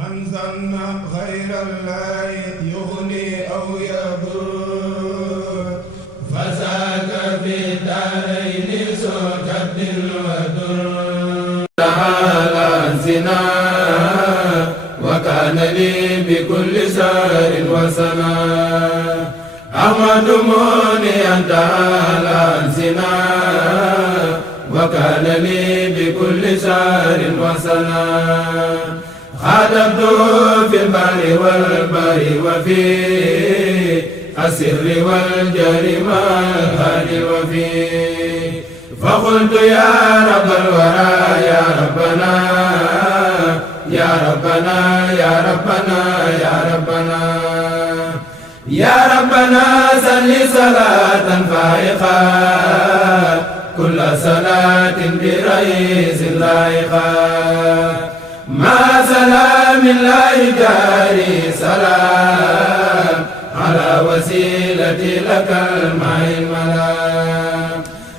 من ظن غير الله يغني أو يضر فساد في الدارين ذو كد ودر تعالى زنا وكان لي بكل سار وسنا أحمد موني تعالى زنا وكان لي بكل سار وسنا خاطبت في البر والبر وفي السر والجهر والهاد وفي فقلت يا رب الورى يا ربنا يا ربنا يا ربنا يا ربنا يا ربنا صل صلاة فائقة كل صلاة برئيس لائقة مع سلام الله جاري سلام على وسيلتي لك المعين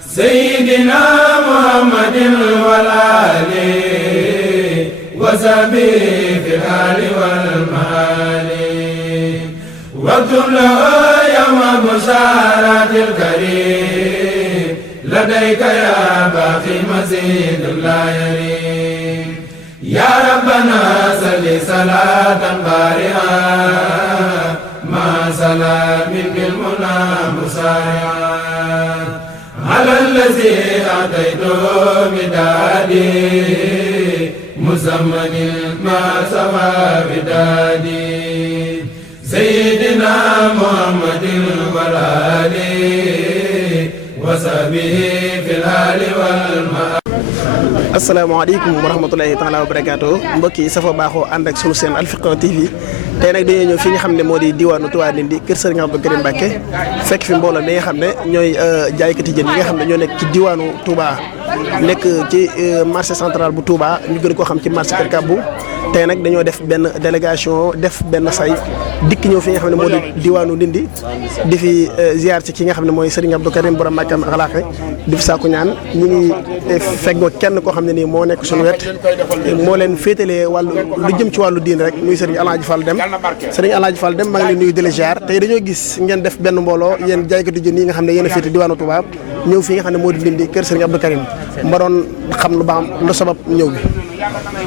سيدنا محمد والآل وصحبه في الآل والمال واكتب له يوم بشارة الكريم لديك يا باقي مزيد لا يريم يا ربنا صل صلاة بارئة مع سلام بالمنى مسارعا على الذي أعطيته بدادي مزمن ما سوى بدادي سيدنا محمد والآل وصحبه في الآل والمآل. asalaamaaleykum wa rahmatulahi taala wa barakaatu mbokk yi safa baaxoo ànd ak sunu seen Alfiqh TV tey nag dañoo ñëw fi nga xam ne moo di diwaanu Touba Ndindi kër Serigne Abdou Karim Mbacké fekk fi mbooloo mi nga xam ne ñooy jaaykati jën yi nga xam ne ñoo nekk ci diwaanu Touba nekk ci marché central bu Touba ñu gën koo xam ci marché Kër Kabou tey nag dañoo def benn délégation def benn say dikk ñëw fi nga xam ne moo di diwaanu Ndindi di fi ziar ci ki nga xam ne mooy Serigne Abdou Karim borom Makam Akhlaq di fi sàkku ñaan ñu ngi feggoo kenn koo xam ne nii moo nekk suñu wet moo leen féetalee wàllu lu jëm ci wàllu diin rek muy Serigne Alaaji Fall Dem Serigne Alaaji Fall Dem maa ngi leen nuyu di la ziar tey dañoo gis ngeen def benn mbooloo yéen jaaykatu jën yi nga xam ne yéen a féete diwaanu Touba ñëw fi nga xam ne moo di Ndindi kër Serigne Abdou Karim ma doon xam lu baax lu sabab ñëw bi.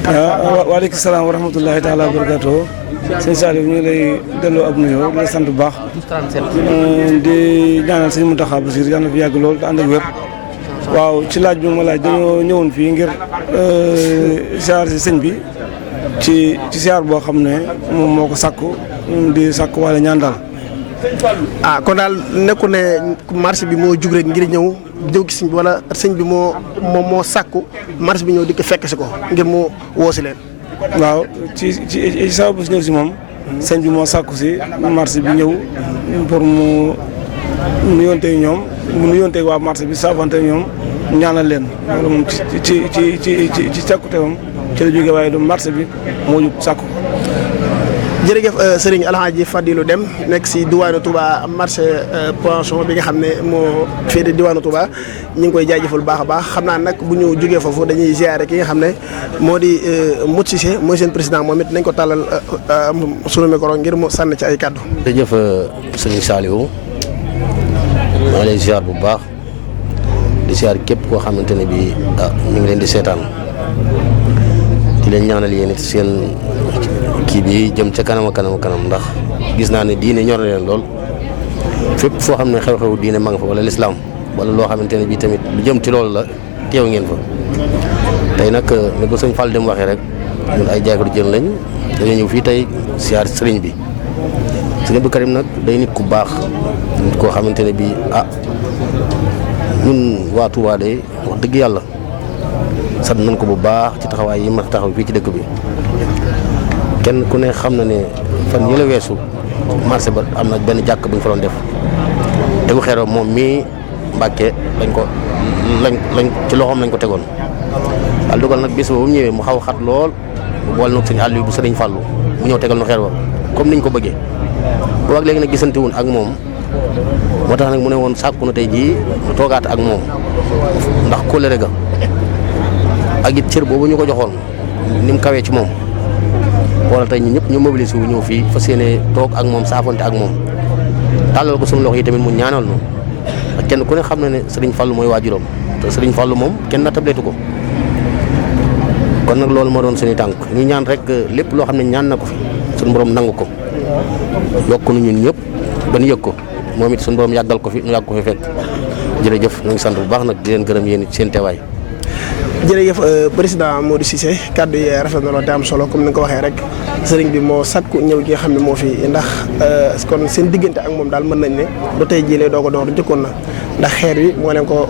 waaw waaleykum salaam wa rahmatullahi taala wa barakatuh sëñ Saliou ñu ngi lay delloo ab nuyoo di la sant bu baax di ñaanal sëñ Mountakha Bassirou yàlla na fi yàgg lool te ànd ak wér. waaw ci laaj bi ma laaj dañoo ñëwoon fii ngir siyaar si sëñ bi ci siyaar boo xam ne moom moo ko sàkku di sàkku wala ñaan daal. kon daal nekku ne marché bi moo jug rek ngir ñëw ci sëñ bi wala sëñ bi moo sàkku marché bi ñëw di ko fekk si ko ngir mu woosi leen. waaw ci sababu si ñëw si moom sëñ bi moo sàkku si marché bi ñëw pour mu nuyonteeg ñoom mu nuyonteeg waa marché bi saafante ñoom ñaanal leen loolu moom ci sàkkute moom ci la jógee waaye du marché bi moo jug sàkku. jërëjëf Serigne Alhaji Fadilou Dem nekk si diwaanu Touba marché poisson bi nga xam ne moo féete diwaanu Touba ñu ngi koy jaajëfal bu baax a baax xam naa nag bu ñu jógee foofu dañuy ziare ki nga xam ne moo di Modou Cissé mooy seen président moom it nañ ko tàllal sunu micro ngir mu sànni ci ay kàddu. jërëjëf Serigne Saliou maa ngi lay ziar bu baax di ziar képp koo xamante ne bii ñu ngi leen di seetaan di leen ñaanal yéen it seen. kii bi jëm ca kanam ndax gis naa ne diine ñor na leen lool fépp foo xam ne xew-xewu diine ma nga fa wala lislaam wala loo xamante ne bii tamit lu jëm ci loolu la teew ngeen fa tey nag ne ko sëñ Fall Dem waxee rek ñun ay jaaykatu jën lañ dañoo ñëw fii tey siyaar sëriñ bi sëriñ Abdou Karim nag day nit ku baax nit koo xamante ne bii ñun waa Touba de wax dëgg yàlla sant nañ ko bu baax ci taxawaay yi ma taxaw fii ci dëkk bi kenn ku ne xam na ne fan yële weesu marché ba am na benn jàkk bu ñu fa doon def tegu xeeroo moom mii Mbàkke lañ ci loxoom lañ ko tegoon daal dogal nag bis ba bu ñëwee mu xaw xat lool mu boole nag sëñ àll bu sëriñ Fàllu mu ñëw tegal nu xeer wa comme niñ ko bëggee boo ak léegi nag gisante wuñ ak moom moo tax nag mu ne woon sàkku na tey jii mu toogaat ak moom ndax kóllëre ga ak it cër boobu ñu ko joxoon ni mu kawee ci moom wala tey ñun ñëpp ñu mobilisé wu ñëw fii fas yéene toog ak moom saafonte ak moom tàllal ko suñu loxo yi tamit mu ñaanal nu ak kenn ku ne xam na ne Serigne Fallou mooy waajuram te Serigne Fallou moom kenn na tableetu ko kon nag loolu moo doon suñu tànk ñu ñaan rek lépp loo xam ne ñaan na ko fi suñu borom nangu ko yokk nu ñun ñëpp ba ñu yëg ko moom it suñu borom yàggal ko fi nu yàgg ko fi fekk jërëjëf ñu ngi sant bu baax nag di leen gërëm yéen seen teewaay. jërëjëf président Modou Cissé kàddu yi rafet na lool te am solo comme ni nga ko waxee rek sëriñ bi moo sakku ñëw gi nga xam ne moo fi ndax kon seen diggante ak moom daal mën nañ ne du tey jii lay doog a door jëkkoon na ndax xeer wi moo leen ko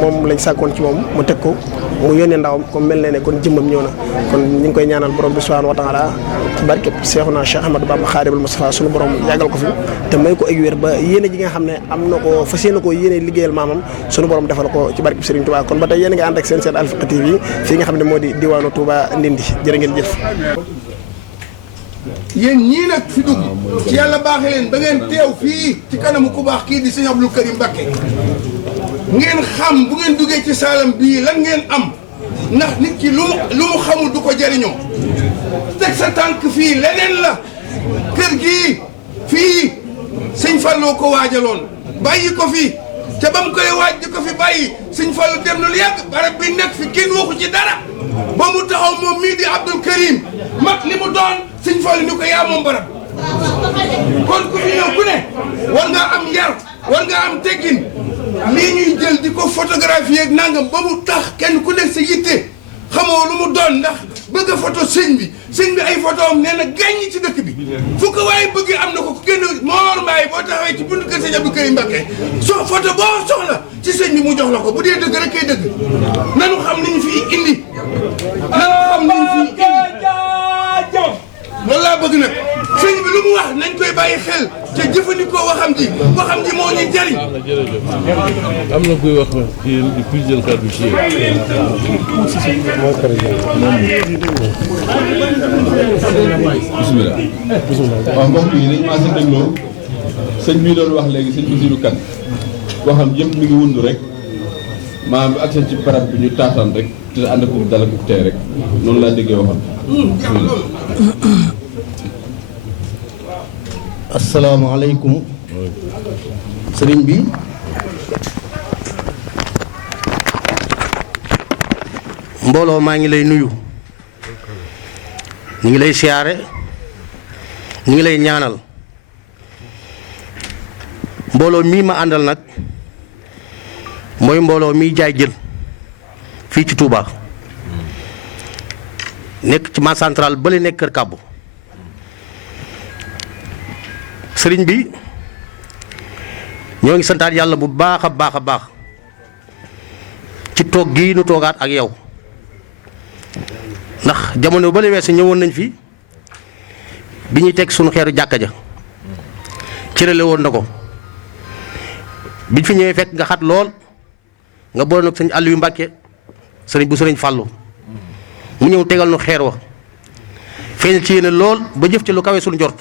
moom lañ sàkkoon ci moom mu teg ko mu yónnee ndawam comme mel na ne kon jëmmam ñëw na kon ñu ngi koy ñaanal borom bi subhanahu wa taala ci barke Seexuna Cheikh Ahmadou Bamba Xaadimul Mustafa suñu borom yàggal ko fi te may ko ak wér ba yéene ji nga xam ne am na ko fas yéene ko yéene liggéeyal maamam suñu borom defal ko ci barke Serigne Touba kon ba tey yéen a ngi ànd ak seen Alfiqa TV fii nga xam ne moo di diwaanu Touba Ndindi jërë ngeen jëf. yéen ñii nag fi dugg ci yàlla baaxee leen ba ngeen teew fii ci kanamu ku baax kii di sëñ Abdou Karim Mbacké ngeen xam bu ngeen duggee ci saalam bii lan ngeen am ndax nit ki lu mu xamul du ko jariñoo teg sa tànk fii leneen la kër gii fii sëñ Fallou ko waajaloon bàyyi ko fi ca ba mu koy waaj di ko fi bàyyi sëñ Fallou dem na lu yàgg barab bi nekk fi kenn waxu ci dara ba mu taxaw moom mii di Abdou Karim mag li mu doon sëñ Fallou ni ko yaa moom barab kon ku fi ñëw ku ne war nga am yar war nga am teggin lii ñuy jël di ko photographier ak nangam ba mu tax kenn ku nekk sa yitte xamoo lu mu doon ndax bëgg a photo sëñ bi ay photo am nee na gàññi ci dëkk bi fu ko waaye bëgg am na ko ku génn Mor Mbaye boo taxawee ci buntu kër sëñ Abdou Karim Mbacké photo boo soxla ci sëñ bi mu jox la ko bu dee dëgg rek kay dëgg nanu xam ni ñu fi indi loolu laa bëgg nag sëñ bi lu mu wax nañ koy bàyyi xel te jëfandikoo waxam ji moo ñuy jariñ. am na kuy wax ci yéen di plus jël kàddu ci yéen. bisimilah. waaw mbokk yi dañ maa si dégloo sëñ bii doon wax léegi sëñ Bassirou Kane waxam yëpp mi ngi wundu rek maanaam bu accès ci barab bi ñu taataan rek te ànd ak dal ak tey rek noonu laa déggee waxam. asalaamaaleykum sëriñ bi mbooloo maa ngi lay nuyu ñu ngi lay siyaare ñu ngi lay ñaanal mbooloo mii ma àndal nag mooy mbooloo miy jaay jën fii ci Touba nekk ci marché central bële nekk Kër Kàbbu sëriñ bi ñoo ngi santaat yàlla bu baax a baax a baax ci toog gii nu toogaat ak yow ndax jamono ba le weesu ñëwoon nañ fi bi ñuy teg sunu xeeru jàkka ja cërale woon na ko biñ fi ñëwee fekk nga xat lool nga boole nag sëñ Aliou Mbacké sëriñ bu sëriñ Fallou mu ñëw tegal nu xeer wa feeñal ci yéene lool ba jëf ci lu kawe suñu njort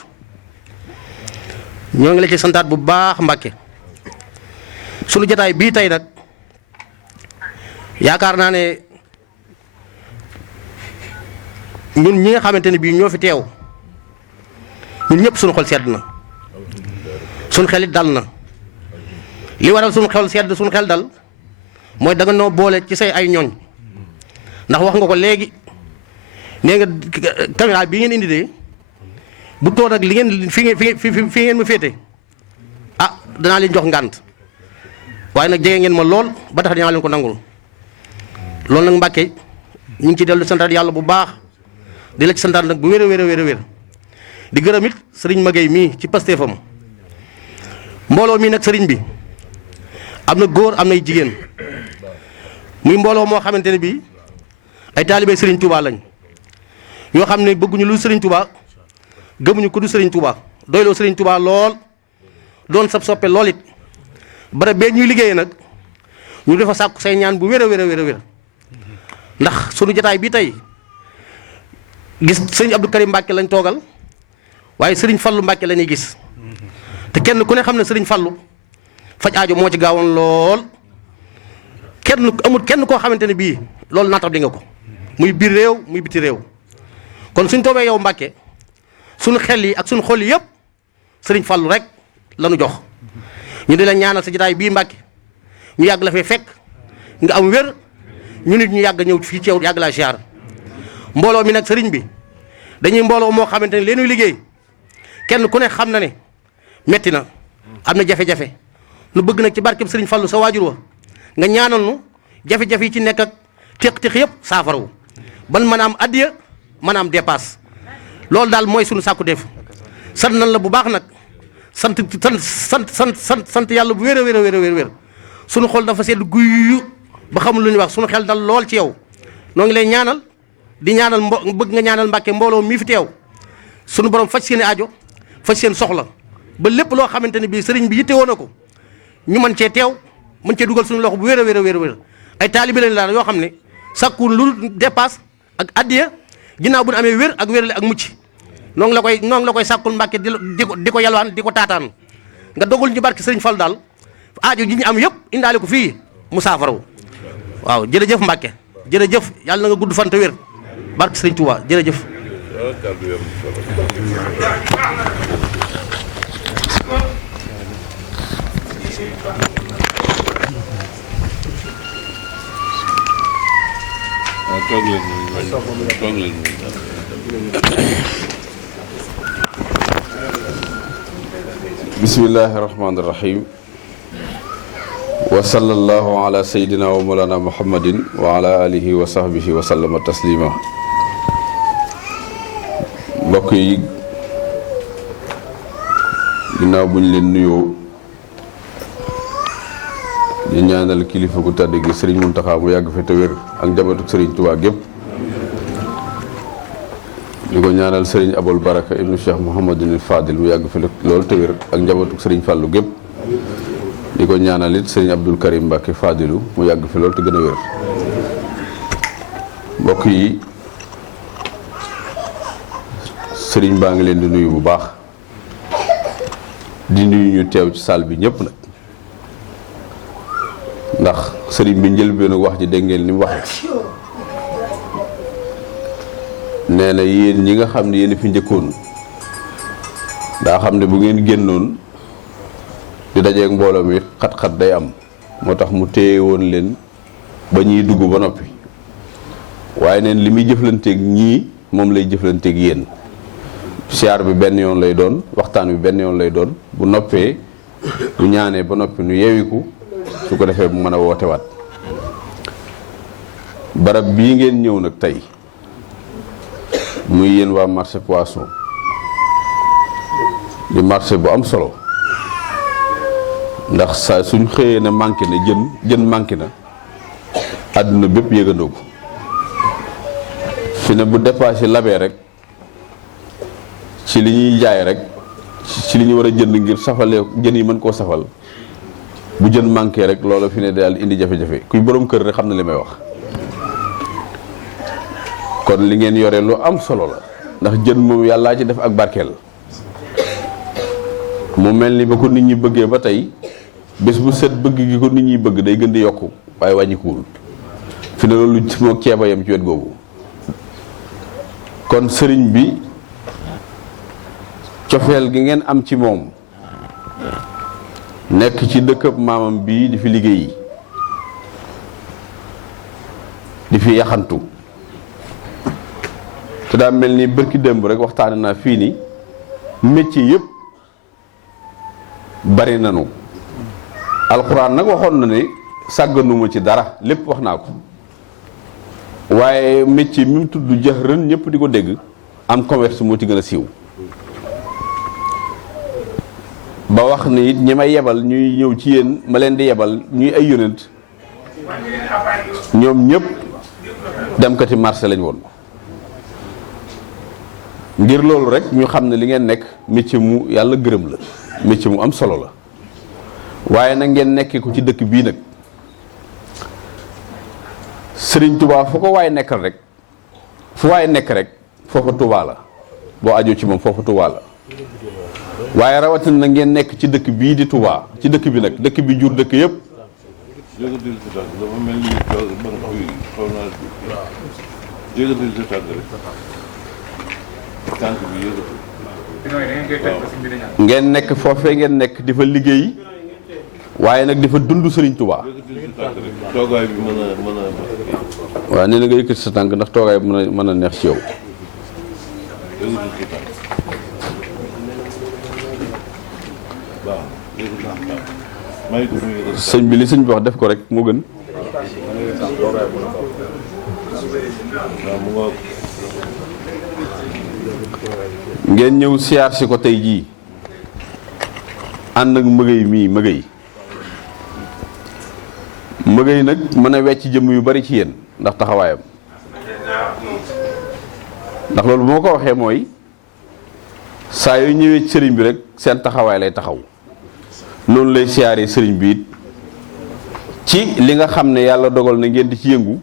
ñoo ngi la ci santaat bu baax Mbacké sunu jotaay bii tey nag yaakaar naa ne ñun ñi nga xamante ne bii ñoo fi teew ñun ñëpp sunu xol sedd na sunu xel it dal na li waral sunu xel sedd sunu xel dal mooy da nga noo boole ci say ay ñooñ ndax wax nga ko léegi nee nga caméra bi ngeen indi de bu toog nag li ngeen fi ngeen ma féete ah danaa leen jox ngànt waaye nag jege ngeen ma lool ba tax dinaa leen ko nangul loolu nag Mbacké ñu ngi ci dellu santaat yàlla bu baax di la ci santaat nag bu wér a wér a wér a wér di gërëm it sëriñ Maguette mii ci pastéefam mbooloo mii nag sëriñ bi am na góor am nay jigéen muy mbooloo moo xamante ne bii ay taalibe sëriñ Touba lañ yoo xam ne bëgguñu lu sëriñ Touba gëmuñu ko du sëriñ Touba doyloo sëriñ Touba lool doon sab soppe lool it bara bee ñuy liggéeyee nag ñu defa sàkku say ñaan bu wér a wér a wér a wér ndax sunu jotaay bi tey gis sëriñ Abdou Karim Mbacké lañ toogal waaye sëriñ Fallou Mbacké la ñuy gis te kenn ku ne xam ne sëriñ Fallou faj aajo moo ci gaawoon lool kenn amul kenn koo xamante ne bii loolu naatam di nga ko muy biir réew muy biti réew kon suñ toobee yow Mbacké suñu xel yi ak suñu xol yi yëpp sëriñ Fallu rek la ñu jox ñu di la ñaanal sa jotaay bii Mbàkke ñu yàgg la fee fekk nga am wér ñu nit ñu yàgg ñëw fii ci yow yàgg laa ziar mbooloo mi nag sëriñ bi dañuy mbooloo moo xamante ne leen liggéey kenn ku ne xam na ne metti na am na jafe-jafe nu bëgg nag ci barkeb sëriñ Fallu sa waajur wa nga ñaanal nu jafe-jafe yi ci nekk ak téq-téq yëpp saafarawu ban mën a am addiya mën a am dépasse loolu daal mooy suñu sàkku def sant nan la bu baax nag sant yàlla bu wér a wér suñu xol dafa sedd guyu ba xamul lu ñuy wax suñu xel dal lool ci yow noo ngi lay ñaanal di ñaanal bëgg nga ñaanal Mbàkke mbooloo mii fi teew suñu borom faj seen aajo faj seen soxla ba lépp loo xamante ne bii sëriñ bi yitte woon na ko ñu mën cee teew mën cee dugal suñu loxo bu wér a wér ay taalibe lañ la yoo xam ne sàkku lu dépasse ak addiya ginnaaw bu ñu amee wér ak wérale ak mucc noo ngi la koy sàkkul Mbàkke di ko yalwaan di ko taataan nga dogul ñu barke sëriñ Fallu daal aajo ji ñu am yëpp indaale ko fii mu saafarawu waaw jërëjëf Mbàkke jërëjëf yàlla na nga gudd fan te wér barke sëriñ Tuubaa jërëjëf. bismillahi rahmaani rahim wa sallallahu ala sayyidina wa mawlana muhammadin wa ala alihi wa sahbihi wa sallama taslima mbokk yi ginnaaw bu ñu leen nuyoo di ñaanal kilifa gu tàdd gi sëriñ Muntaxa mu yàgg fi te wér ak njabootu sëriñ Tuubaa gépp di ko ñaanal sëriñ Abul Baraka ibnu Cheikh Mouhamadul Fadil mu yàgg fi loolu te wér ak njabootu sëriñ Fàllu gépp di ko ñaanal it sëriñ Abdul Karim Mbàkke Fadilu mu yàgg fi loolu te gën a wér mbokk yi sëriñ baa ngi leen di nuyu bu baax di nuyu ñu teew ci salle bi ñëpp nag ndax sëriñ bi njëlbéenu wax ji dégg ngeen ni mu waxee nee na yéen ñi nga xam ne yéen fi njëkkoon daa xam ne bu ngeen génnoon di dajeeg mbooloo mi xat-xat day am moo tax mu téye woon leen ba ñuy dugg ba noppi waaye neen li muy jëflanteeg ñii moom lay jëflanteeg yéen siyaar bi benn yoon lay doon waxtaan bi benn yoon lay doon bu noppee bu ñaanee ba noppi nu yewiku su ko defee bu mën a wootewaat barab bii ngeen ñëw nag tey muy yéen waa marché poisson di marché bu am solo ndax saa suñ xëyee ne manqué na jën manqué na àdduna bépp yëgandoo ko fi ne bu dépassé labee rek ci li ñuy jaay rek ci li ñu war a jënd ngir safalee jën yi mën koo safal bu jën manqué rek loolu fi ne daal indi jafe-jafe kuy borom kër rek xam na li may wax kon li ngeen yore lu am solo la ndax jën moom yàllaa ci def ak barkeel mu mel ni ba ko nit ñi bëggee ba tey bés bu set bëgg gi ko nit ñi bëgg day gën di yokku waaye wàññikuwul fi ne loolu moo ceeba yam ci wet googu kon sëriñ bi cofeel gi ngeen am ci moom nekk ci dëkkab maamam bii di fi liggéey di fi yaxantu te daa mel ni bërki démb rek waxtaane naa fii ni métier yëpp bari nanu alxuraan nag waxoon na ne sàgganuma ci dara lépp wax naa ko waaye métier mi mu tudd jahran ñëpp di ko dégg am commerce moo ci gën a siiw ba wax ni it ñi may yebal ñuy ñëw ci yéen ma leen di yebal ñuy ay yonent ñoom ñëpp demkati marché lañ woon ngir loolu rek ñu xam ne li ngeen nekk métier mu yàlla gërëm la métier mu am solo la waaye nag ngeen nekkee ko ci dëkk bii nag Sëriñ Tuubaa fu ko waaye nekkal rek fu waaye nekk rek foofa Tuubaa la boo ajoo ci moom foofa Tuubaa la waaye rawatina na ngeen nekk ci dëkk bii di Tuubaa ci dëkk bi nag dëkk bi jur dëkk yëpp ngeen nekk foofee ngeen nekk di fa liggéey waaye nag di fa dund Sëriñ Tuubaa. toogaay bi mën a waaw nee na nga yëkkati sa tànk ndax toogaay bi mën a neex ci yow. sëñ bi li sëñ bi wax def ko rek moo gën. ngeen ñëw siyaar si ko tey jii ànd ak mëgëy nag mën a wecc jëmm yu bari ci yéen ndax taxawaayam ndax loolu bu ma ko waxee mooy saa yu ñëwee ci sëriñ bi rek seen taxawaay lay taxaw noonu lay siyaaree sëriñ bi it ci li nga xam ne yàlla dogal na ngeen di ci yëngu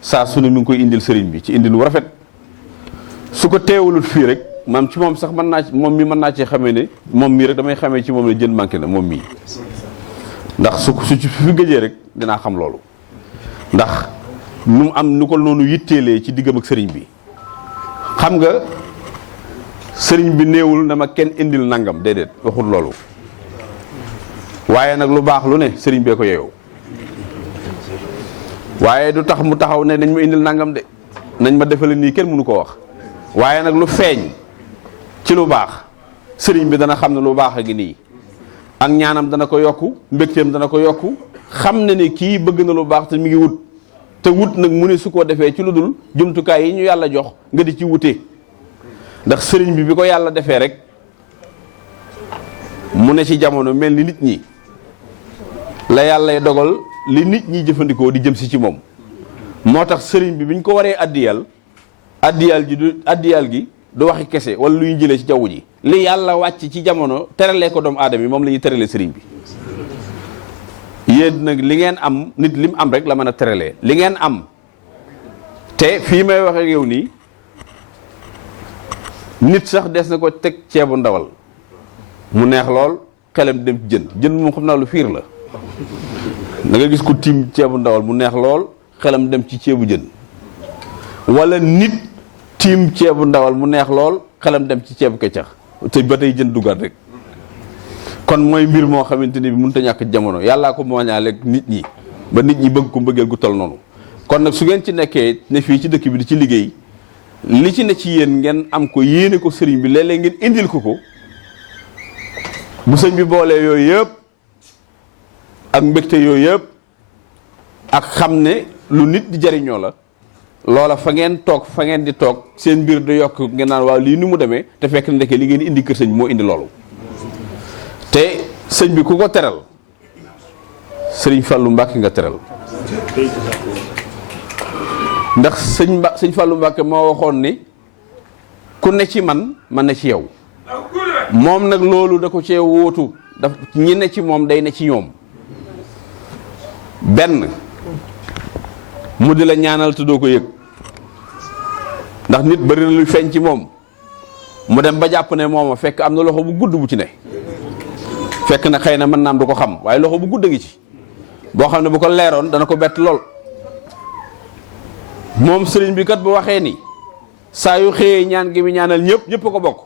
saa su ne mi ngi koy indil sëriñ bi ci indil wu rafet su ko teewalul fii rek maam ci moom sax moom mi mën naa cee xamee ne moom mii rek damay xamee ci moom ne jën manqué na moom mii ndax su ci fi gëjee rek dinaa xam loolu ndax nu mu am nu ko noonu yitteelee ci diggam ak sëriñ bi xam nga sëriñ bi néewul na ma kenn indil nangam déedéet waxul loolu waaye nag lu baax lu ne sëriñ bee ko yeewoo waaye du tax mu taxaw ne nañ ma indil nangam de nañ ma defale nii kenn mënu ko wax waaye nag lu feeñ ci lu baax sëriñ bi dana xam ne lu baax a ngi nii ak ñaanam dana ko yokku mbégteem dana ko yokku xam ne ni kii bëgg na lu baax te mi ngi wut te wut nag mu ne su ko defee ci lu dul jumtukaay yi ñu yàlla jox nga di ci wute ndax sëriñ bi ko yàlla defee rek mu ne ci jamono mel ni nit ñi la yàllay dogal li nit ñi jëfandikoo di jëm si ci moom moo tax sëriñ bi ñu ko waree addiyal gi du waxi kese wala luy jëlee ci jaww ji li yàlla wàcc ci jamono teralee ko doomu aadama yi moom la ñuy teralee sëriñ bi yéen nag li ngeen am nit lim am rek la mën a teralee li ngeen am te fii may wax ak yow nii nit sax des na ko teg ceebu ndawal mu neex lool xelam dem ci jën moom xam naa lu fiir la da nga gis ko tiim ceebu ndawal mu neex lool xelam dem ci ceebu jën wala nit tiim ceebu ndawal mu neex lool xelam dem ci ceebu keccax te ba tey jën dugal rek kon mooy mbir moo xamante ni bi mënut a ñàkk jamono yàllaa ko mooñaale nit ñi ba nit ñi bëgg ko mbëggeel gu tol noonu kon nag su ngeen ci nekkee ne fii ci dëkk bi di ci liggéey li ci ne ci yéen ngeen am ko yéene ko sëriñ bi léeg-léeg ngeen indil ko bu sëñ bi boolee yooyu yëpp ak mbégte yooyu yëpp ak xam ne lu nit di jariñoo la loola fa ngeen di toog seen mbir di yokk ngeen naan waaw lii ni mu demee te fekk na ndeke li ngeen indi kër sëñ bi moo indi loolu te sëñ bi ku ko teral sëriñ Fallou Mbacke nga teral ndax sëñ Fallou Mbacke moo waxoon ni ku ne ci man ne ci yow moom nag loolu da ko cee wóotu daf ñi ne ci moom day ne ci ñoom benn mu di la ñaanal te doo ko yëg ndax nit bari na luy feeñ ci moom mu dem ba jàpp ne mooma fekk am na loxo bu gudd bu ci ne fekk na xëy na mën naam du ko xam waaye loxo bu gudd a ngi ci boo xam ne bu ko leeroon dana ko bett lool moom sëriñ bi kat bu waxee ni saa yu xëyee ñaan gi mi ñaanal ñëpp ko bokk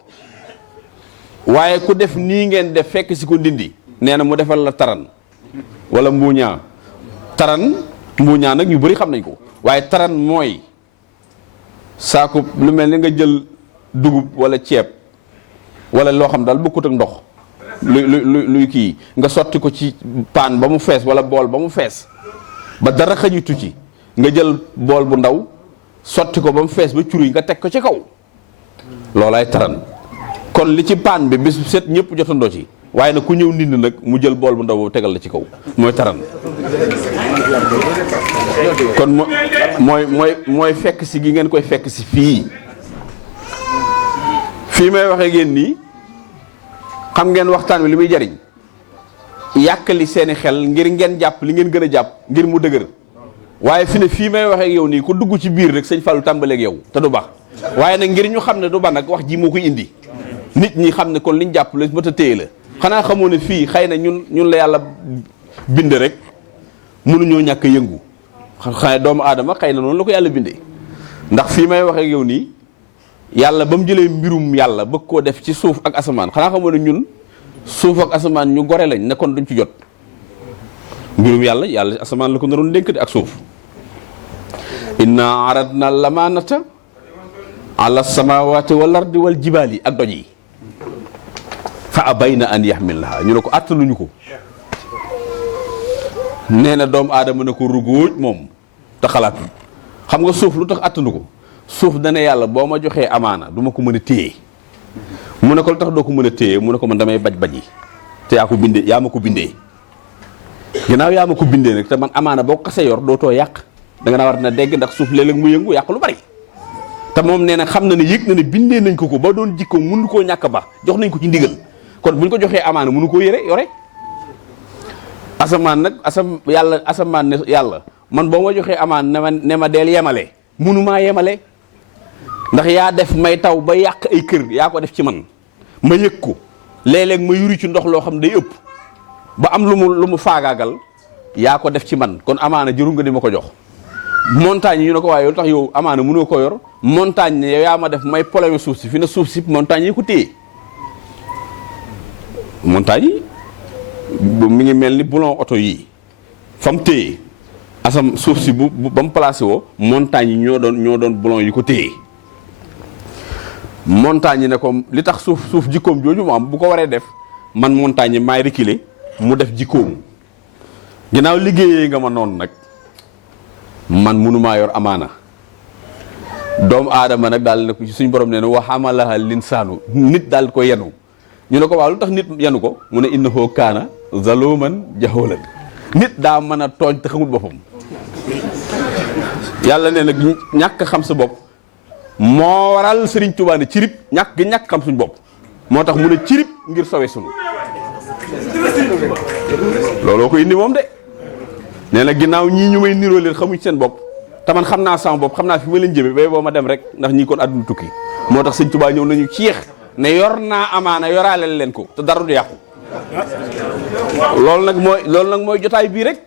waaye ku def nii ngeen def fekk si ko ndindi nee na mu defal la taran wala mbuuñaa nag ñu bari xam nañ ko waaye taran mooy saako lu mel ni nga jël dugub wala ceeb wala loo xam daal bokkut ak ndox luy kii nga sotti ko ci paan ba mu fees wala bool ba mu fees ba dara xajitu ci nga jël bool bu ndaw sotti ko ba mu fees ba curi nga teg ko ci kaw loolaay taran kon li ci paan bi bis set ñëpp jotandoo ci waaye nag ku ñëw ndind nag mu jël bool bu ndaw boobu tegal la ci kaw mooy taran kon mooy fekk si gi ngeen koy fekk si fii may waxee ngeen nii xam ngeen waxtaan wi li muy jariñ yàkkali seeni xel ngir ngeen jàpp li ngeen gën a jàpp ngir mu dëgër waaye fii may waxee yow nii ku dugg ci biir rek sëñ Fallou tàmbaleeg yow te du baax waaye nag ngir ñu xam ne du baax nag wax ji moo koy indi nit ñi xam ne kon liñ jàpp la mët a téye la xanaa xamoo ne fii xëy na ñun la yàlla bind rek mënuñoo ñàkk a yëngu xëy doomu aadama xëy na noonu la ko yàlla bindee ndax fii may waxee yow nii yàlla ba mu jëlee mbirum yàlla bëgg koo def ci suuf ak asamaan xanaa xamoo ne ñun suuf ak asamaan ñu gore lañ nekkoon duñ ci jot mbirum yàlla asamaan la ko naroon dénk di ak suuf inna aradna lamanata ala samawati wal ardi wal jibaali ak doj yi fa abayna an yaxmilnaha ñu ne ko attanuñu ko nee na doomu aadama ne ko rugóoj moom te xalaatu xam nga suuf lu tax attanu ko suuf dana yàlla boo ma joxee amaana du ma ko mën a téye mu ne ko lu tax doo ko mën a téye mu ne ko man damay baj yi te yaa ma ko bindee ginnaaw yaa ma ko bindee nag te man amaana boo ko xasee yor dootoo yàq da nga naa war na dégg ndax suuf léeg-léeg mu yëngu yàq lu bari te moom nee na xam na ne yëg na ne bindee nañ ko ba doon jikko mënu koo ñàkk ba jox nañ ko ci ndigal kon buñ ko joxee amaana mënu koo yore asamaan nag asamaan ne yàlla man boo ma joxee amaana ne ma deel yemale mënumaa yemale ndax yaa def may taw ba yàq ay kër yaa ko def ci man ma yëg ko léeg-léeg ma yuru ci ndox loo xam day ëpp ba am lu mu faagaagal yaa ko def ci man kon amaana jëru nga di ma ko jox montagne yi ñu ne ko waaye yow tax yow amaana mënoo ko yor montagne ne yow yaa ma def may polome suuf si fi na suuf si montagne yi ko téye montagne yi mi ngi mel ni boulon oto yii fa mu téye suuf si bu ba mu placé woo montagne yi ñoo doon boulon yi ko téye montagne yi ne ko li tax suuf jikkoom jooju mu am bu ko waree def man montagne yi maay reculer mu def jikkoom ginnaaw liggéeyee nga ma noonu nag man mënumaa yor amaana doomu aadama nag daal ne ko suñ borom nee na wa hamalaha linsaanu nit daal ko yenu ñu ne ko waaw lu tax nit yenu ko mu ne innahu kaana zaluman jahulan nit daa mën a tooñ te xamul boppam yàlla nee nag ñàkk xam sa bopp moo waral Sëriñ Tuubaa ne cirib ñàkk xam suñ bopp moo tax mu ne cirib ngir sowe sunu looloo ko indi moom de nee na ginnaaw ñii ñu may niroo leen xamuñ seen bopp te man xam naa sama bopp xam naa fi ma leen jëme bay boo ma dem rek ndax ñii kon àdduna tukki moo tax Sëriñ Tuubaa ñëw nañu ci yeex ne yor naa amaana yoraaleel leen ko te dara du yàqu loolu nag mooy jotaay bii rek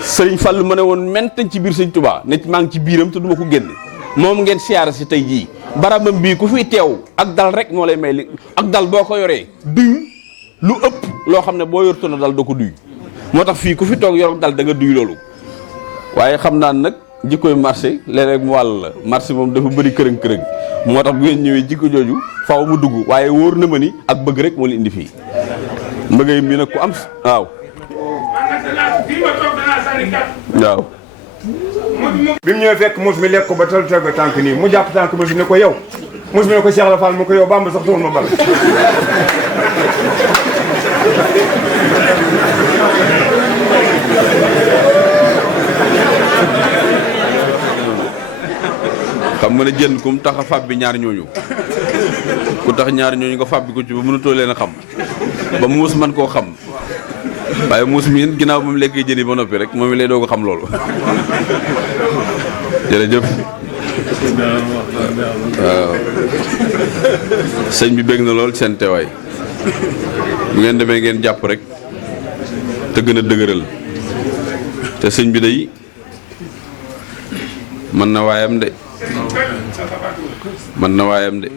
Sëriñ Fallu ma ne woon mentañ ci biir Sëriñ Tuubaa ne maa ngi ci biiram te duma ko génn moom ngeen siyaara si tey jii barabam bii ku fiy teew ak dal rek moo lay may li ak dal boo ko yoree duy lu ëpp loo xam ne boo yortoona dal doo ko duy moo tax fii ku fi toog yor dal da nga duy loolu waaye xam naa nag jikkoy marché léeg-léeg mu wàll la marché moom dafa bëri kërëng-kërëng moo tax bu ngeen ñëwee jikko jooju faaw mu dugg waaye wóor na ma ni ak bëgg rek moo la indi fii mbëggay mi nag ku am waaw bi mu ñëwee fekk muus mi lekk ko ba tol teg tànk nii mu jàpp tànk muus mi ne ko yow muus mi ne ko Cheikh la Fall mu ko yow Bamba sax tuul ma bal xam nga ne jën kum tax a fab bi ñaar ñooñu ku tax ñaar ñooñu nga fab bi ko ci ba mënatoo leen a xam ba muus man koo xam waaye muus mi ginnaaw ba mu lekkee jën yi ba noppi rek moom mi lay doog a xam loolu jërëjëf waaw sëñ bi bég na lool seen teewaay bu ngeen demee ngeen jàpp rek te gën a dëgëral te sëñ bi day mën na waayam de mën na waayam de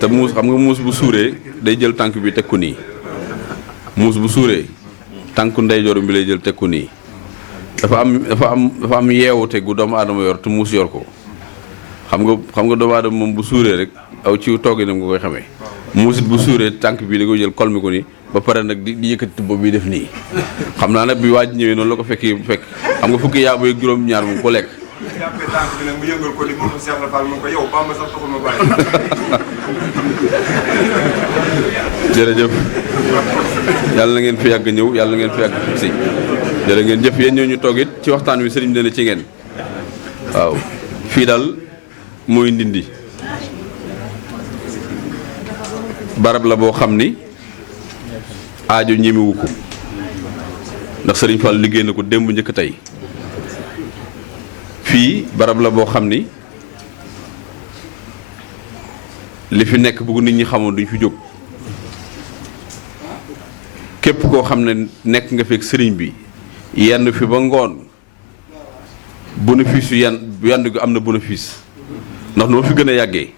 te muus xam nga muus bu suuree day jël tànk bi teg ko nii muus bu suuree tànku ndeyjoor bi lay jël teg ko nii dafa am yeewute gu doomu aadama yor te muus yor ko xam nga doomu aadama moom bu suuree rek aw ci tooginam nga koy xamee muusit bu suuree tànk bi da koy jël kolmi ko nii ba pare nag di yëkkati bopp bi def nii xam naa nag bi waaj ñëwee noonu la ko fekk xam nga fukki yaa ak juróom-ñaar mu ko lekk jàppee tànk bi nag mu yëngal ko di moom Cheikh la Fall mu ko yow Bamba sax taxul ma bàyyi jërëjëf yàlla na ngeen fi yàgg ñëw yàlla na ngeen fi yàgg si jërë ngeen jëf yéen ñoo ñu toog it ci waxtaan wi sëriñ dana ci ngeen waaw fii daal mooy Ndindi barab la boo xam ni aajo ñemewu ko ndax sëriñ Fall liggéey na ko démb njëkk tey fii barab la boo xam ni li fi nekk bëgg nit ñi xamoon duñ fi jóg képp koo xam ne nekk nga fekk sëriñ bi yenn fi ba ngoon bénéfice yu yenn gi am na bénéfice ndax noo fi gën a yàggee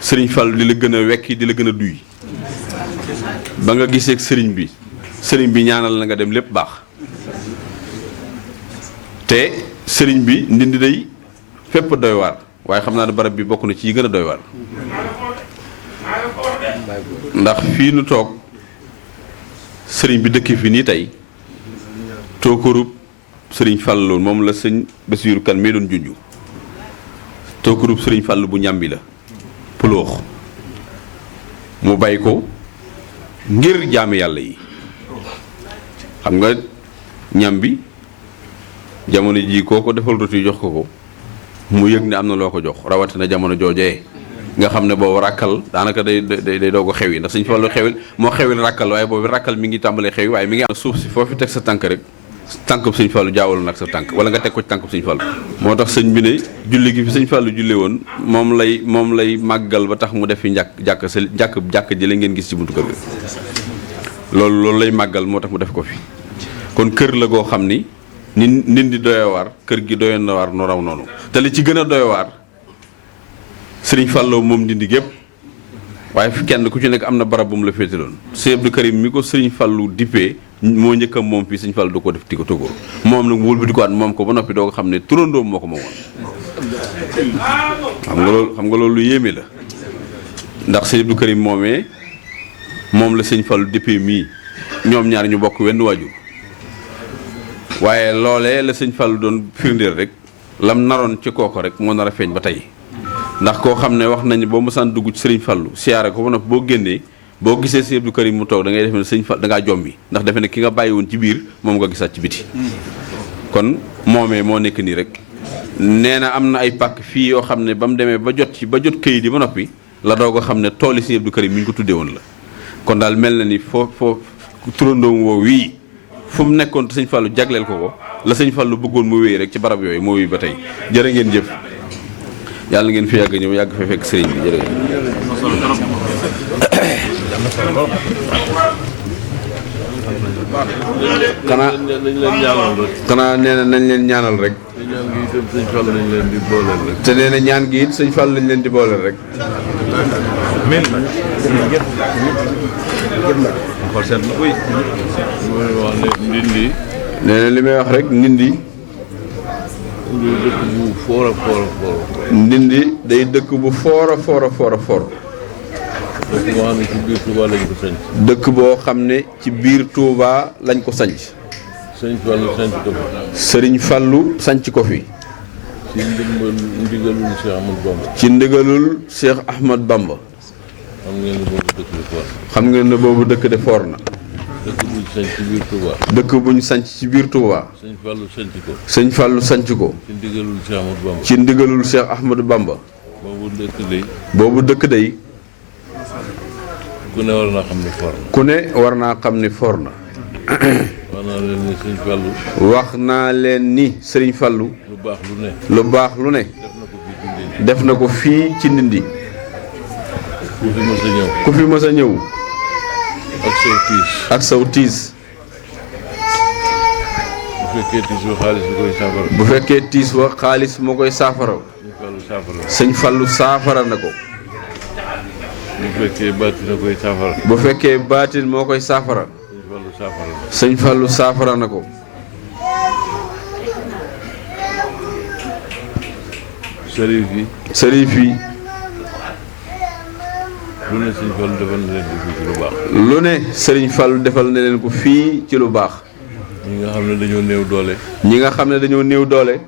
sëriñ Fall di la gën a wekki di la gën a duy ba nga gisee ak sëriñ bi ñaanal la nga dem lépp baax te sëriñ bi ndindi day fépp doy waar waaye xam naa ne barab bi bokk na ci yi gën a doy waar ndax fii nu toog sëriñ bi dëkk fi nii tey tookarub sëriñ Fall loolu moom la sëñ Bassirou Kane mee doon junju tookarub sëriñ Fall bu ñàmbi la puloox mu bàyyi ko ngir jaami yàlla yi xam nga ñàmbi jamono ji koo ko defal roti jox ko mu yëg ne am na loo ko jox rawatina jamono joojee nga xam ne boobu ràkkal daanaka day doog a xew yi ndax sëñ Fallu moo xewil ràkkal waaye boobu ràkkal mi ngi tàmbalee xew yi waaye mi ngi am suuf si foofu teg sa tànk rek tànkub sëñ Fallu jaawal nag sa tànk wala nga teg ko ci tànkub sëñ Fallu moo tax sëñ bi ne julli gi fi sëñ Fallu julle woon moom lay màggal ba tax mu def fi jàkk ji la ngeen gis ci buntu kër ga loolu lay màggal moo tax mu def ko fi kon kër la goo xam ni nit di doyewaar kër gi doyoon na waar nu raw noonu te li ci gën a doyewaar sëriñ Fallou moom Ndindi gépp waaye fi kenn ku ci nekk am na barab bu mu la féetaloon Sëñ Abdou Karim mi ko sëriñ Fallou dippee moo njëkkam moom fii sëñ Fallou du ko def ti ko togóor moom nag mu wëlbati ko at moom ko ba noppi doo ko xam ne turandoom moo ko moomoon xam nga loolu lu yéeme la ndax Sëñ Abdou Karim moomee moom la sëñ Fallou dippee mii ñoom ñaar ñu bokk wenn waajur waaye loolee la sëñ Fallou doon firndeel rek lam naroon ci kooko rek moo nar a feeñ ba tey ndax koo xam ne wax nañu boo mosaan dugg ci sëriñ Fallou siyaare ko ba noppi boo génnee boo gisee Sëñ Abdou Karim mu toog da ngay defe ne sëñ Fall da ngaa jombi ndax defe ne ki nga bàyyi woon ci biir moom nga gisaat ci biti kon moomee moo nekk nii rek nee na am na ay pàkk fii yoo xam ne ba mu demee ba jot këyit yi ba noppi la doog a xam ne tooli Sëñ Abdou Karim mi ñu ko tuddee woon la kon daal mel na ni foo turandoom woo wii fu mu nekkoon te sëñ Fallou jagleel ko la sëñ Fallou bëggoon mu wéy rek ci barab yooyu moo wéy ba tey jërë ngeen jëf yàlla ngeen fi yàgg ñëw yàgg fa fekk sëriñ bi jërë xanaa nee na nañ leen ñaanal rek te nee na ñaan gi it sëñ Fall lañ leen di booleel rek Ndindi nee na li may wax rek Ndindi dëkk bu foor a foor a foor Ndindi day dëkk bu foor a foor a foor a foor dëkk boo xam ne ci biir Touba lañ ko sanc dëkk boo xam ne ci biir Touba lañ ko sanc Sëñ Fallu sanc ko fi Sëriñ Fallu sanc ko fi ci ndigalul Cheikh Ahmad Bamba ci ndigalul Cheikh Ahmad Bamba xam ngeen ne boobu dëkk de foor xam ngeen ne boobu dëkk de foor na dëkk buñ sanc ci biir Touba dëkk buñ sanc ci biir Touba Sëñ Fallu sanc ko Sëñ Fallu sanc ko ci ndigalul Cheikh Ahmad Bamba ci ndigalul Cheikh Ahmadou Bamba boobu dëkk day ku ne war naa xam ne foor na ku ne war naa xam ne foor na wax naa leen ni Sëriñ Fallu lu baax lu ne def na ko fii ci Ndindi ku fi mës a ñëw ak saw tiis bu fekkee tiis wa xaalis moo koy saafara Sëñ Fallu saafara na ko bu fekkee baatin moo koy saafara Sëñ Fallu saafara na ko sëriif yi lu ne Sëriñ Fallu defal na leen ko fii ci lu baax ñi nga xam ne dañoo néew doole ñi nga xam ne dañoo néew doole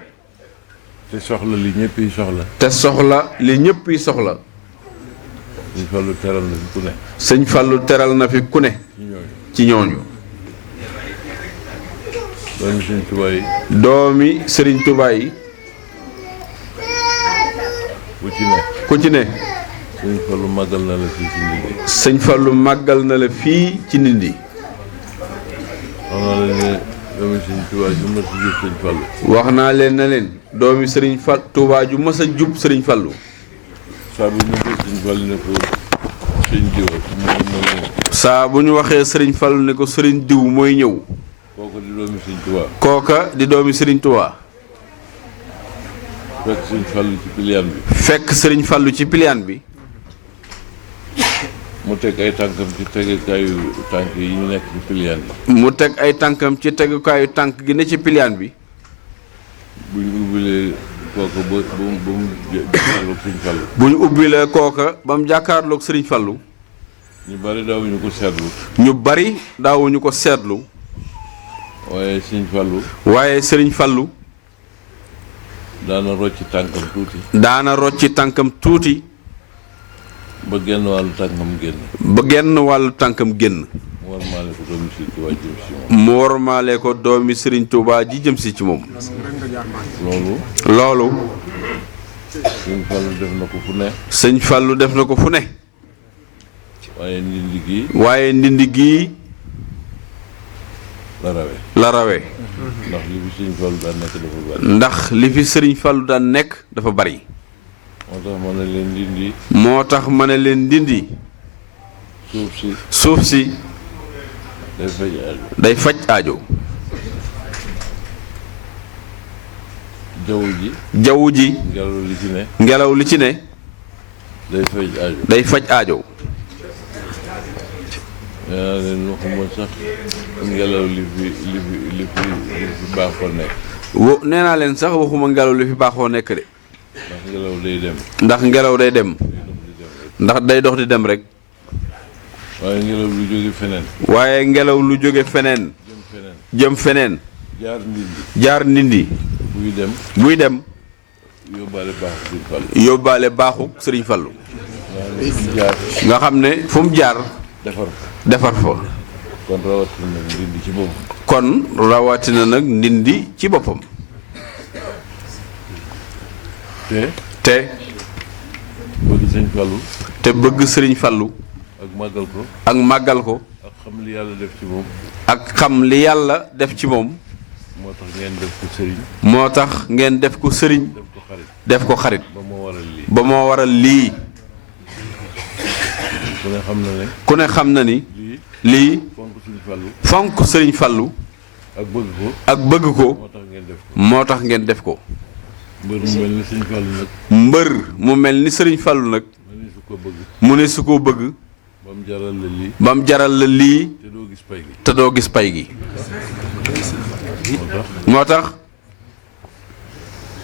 te soxla li ñëpp yi soxla te soxla li ñëpp yi soxla Sëñ Fallu teral na fi ku ne Sëñ Fallu teral na fi ku ne ci ñooñu doomi Sëriñ Tuubaa yi doomi Sëriñ Tuubaa yi ku ci ne Sëñ Fallu màggal na la fii ci Ndindi Sëñ Fallu màggal na la fii ci Ndindi wax naa leen ne leen doomi Sëriñ Tuubaa ju mës a jub Sëriñ Fallu saa bu ñu Sëriñ Fallu ne ko sëñ diw saa bu ñu waxee sëriñ Fallu ne ko sëriñ diw mooy ñëw. kooka di doomi sëriñ Tuubaa. kooka di doomi sëriñ Tuubaa. fekk sëriñ Fallu ci piliyaan bi. fekk sëriñ Fallu ci piliyaan bi. mu teg ay tànkam ci tegukaayu tànk yi ñu nekk ci piliyaan bi. mu teg ay tànkam ci tegukaayu tànk gi ne ci piliyaan bi. bu ñu ubbilee kooka ba mu jàkkaarloog sëriñ Fallu. bu ñu ubbilee kooka ba mu jàkkaarloog sëriñ Fallu. ñu bari daawuñu ko seetlu. ñu bari daawuñu ko seetlu. waaye sëriñ Fallu. waaye sëriñ Fallu. daana rocci tànkam tuuti. daana rocci tànkam tuuti. ba genn wàllu tànkam génn. ba genn wàllu tànkam génn. mu warmaale ko doomi sëriñ Tuubaa ji jëm si ci moom. mu warmaale ko doomi sëriñ Tuubaa ji jëm si ci moom. loolu. loolu. sëñ Fallu def na ko fu ne. sëñ Fallu def na ko fu ne. waaye ndindi gii. waaye ndindi gii. la rawe. la rawe. ndax li fi sëriñ Fallu daan nekk dafa bari. ndax li fi sëriñ Fallu daan nekk dafa bari. moo tax ma ne leen ndindi. moo tax ma ne leen ndindi. suuf si. suuf si. day faj aajo. day faj aajo. jaww ji. jaww ji. ngelaw li ci ne. ngelaw li ci ne. day faj aajo. day faj aajo. nee naa leen waxuma sax ngelaw li fi baaxoo nekk. nee naa leen sax waxuma ngelaw li fi baaxoo nekk de. ndax ngelaw day dem. ndax ngelaw day dem. ndax day dox di dem rek. waaye ngelaw lu jóge feneen. waaye ngelaw lu jóge feneen. jëm feneen. jaar ndindi. jaar ndindi. buy dem. buy dem. yóbbaale baaxu Sëriñ Fallu. yóbbaale baaxu Sëriñ Fallu. nga xam ne fu mu jaar. defar fa. defar fa. kon rawatina nag ndindi ci boppam. kon rawatina nag ndindi ci boppam. te. bëgg Sëriñ Fallu. te bëgg Sëriñ Fallu. ak màggal ko. ak màggal ko. ak xam li yàlla def ci moom. ak xam li yàlla def ci moom. moo tax ngeen def ko sëriñ. moo tax ngeen def ko sëriñ. def ko xarit. def ko xarit. ba moo waral lii. ba moo waral lii. ku ne xam na ne. ku ne xam na ni. lii. fonk Sëriñ Fallu. fonk Sëriñ Fallu. ak bëgg ko. ak bëgg ko. moo tax ngeen def ko. moo tax ngeen def ko. mbër mu mel ni Sëriñ Fallu nag. mbër mu mel ni Sëriñ Fallu nag. mu ne su ko bëgg. mu ne su ko bëgg. ba mu jaral la lii. ba mu jaral la lii. te doo gis pay gi. te doo gis pay gi. moo tax.